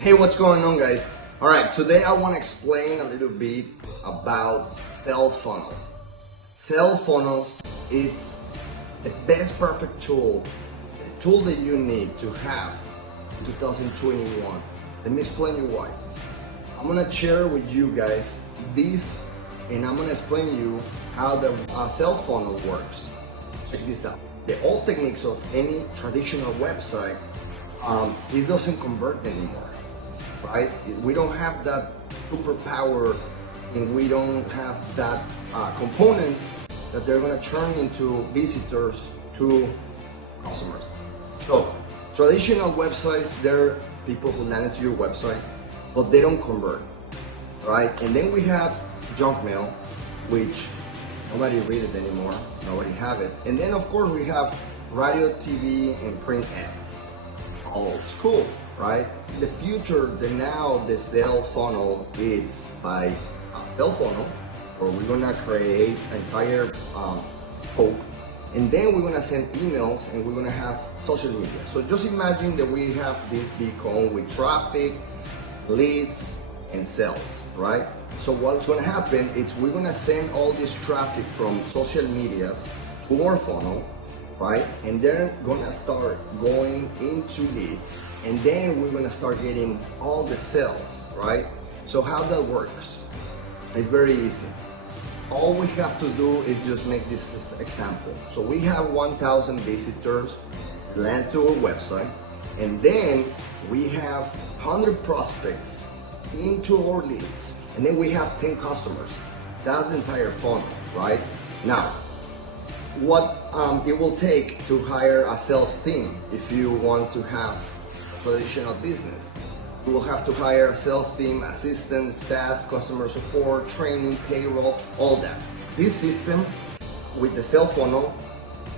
Hey, what's going on, guys? Alright, today I want to explain a little bit about sales funnel. Sales funnels, it's the best perfect tool, the tool that you need to have in 2021. Let me explain you why. I'm gonna share with you guys this, and I'm gonna explain you how the sales funnel works. Check this out. The old techniques of any traditional website, it doesn't convert anymore. Right? We don't have that superpower, and we don't have that components that they're gonna turn into visitors to customers. So traditional websites, they're people who land into your website, but they don't convert, right? And then we have junk mail, which nobody read it anymore, nobody have it. And then of course we have radio, TV, and print ads. Old school, right? The future, the sales funnel is by a sales funnel, where we're gonna create an entire hook, and then we're gonna send emails, and we're gonna have social media. So just imagine that we have this big cone with traffic, leads, and sales, right? So what's gonna happen is we're gonna send all this traffic from social medias to our funnel, right? And they're gonna start going into leads, and then we're gonna start getting all the sales, right? So how that works? It's very easy. All we have to do is just make this example. So we have 1,000 visitors land to our website, and then we have 100 prospects into our leads, and then we have 10 customers. That's the entire funnel, right? Now, what it will take to hire a sales team if you want to have a traditional business. You will have to hire a sales team, assistant, staff, customer support, training, payroll, all that. This system with the sales funnel,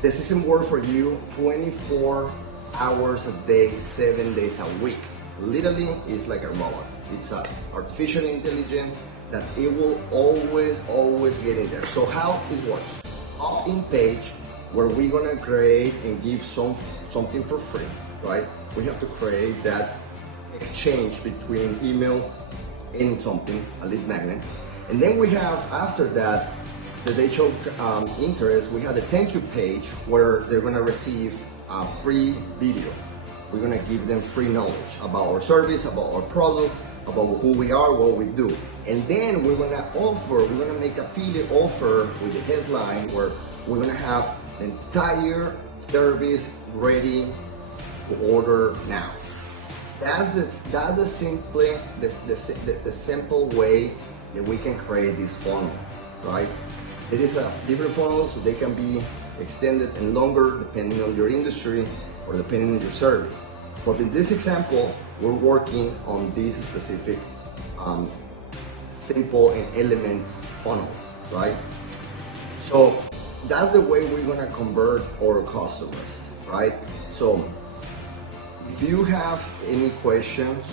the system works for you 24 hours a day, 7 days a week. Literally, it's like a robot. It's an artificial intelligence that it will always get in there. So how it works? Opt-in page where we're gonna create and give something for free, right? We have to create that exchange between email and something, a lead magnet. And then we have, after that, that they show interest, we have the thank you page where they're gonna receive a free video. We're gonna give them free knowledge about our service, about our product, about who we are, what we do. And then we're gonna make affiliate offer with the headline where we're gonna have the entire service ready to order now. That's the simple way that we can create this funnel, right? It is a different funnel, so they can be extended and longer depending on your industry or depending on your service. But in this example, we're working on these specific simple and elements funnels, right? So that's the way we're gonna convert our customers, right? So if you have any questions,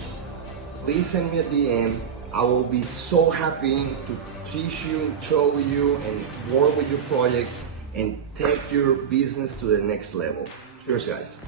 please send me a DM. I will be so happy to teach you, show you, and work with your project and take your business to the next level. Cheers, guys.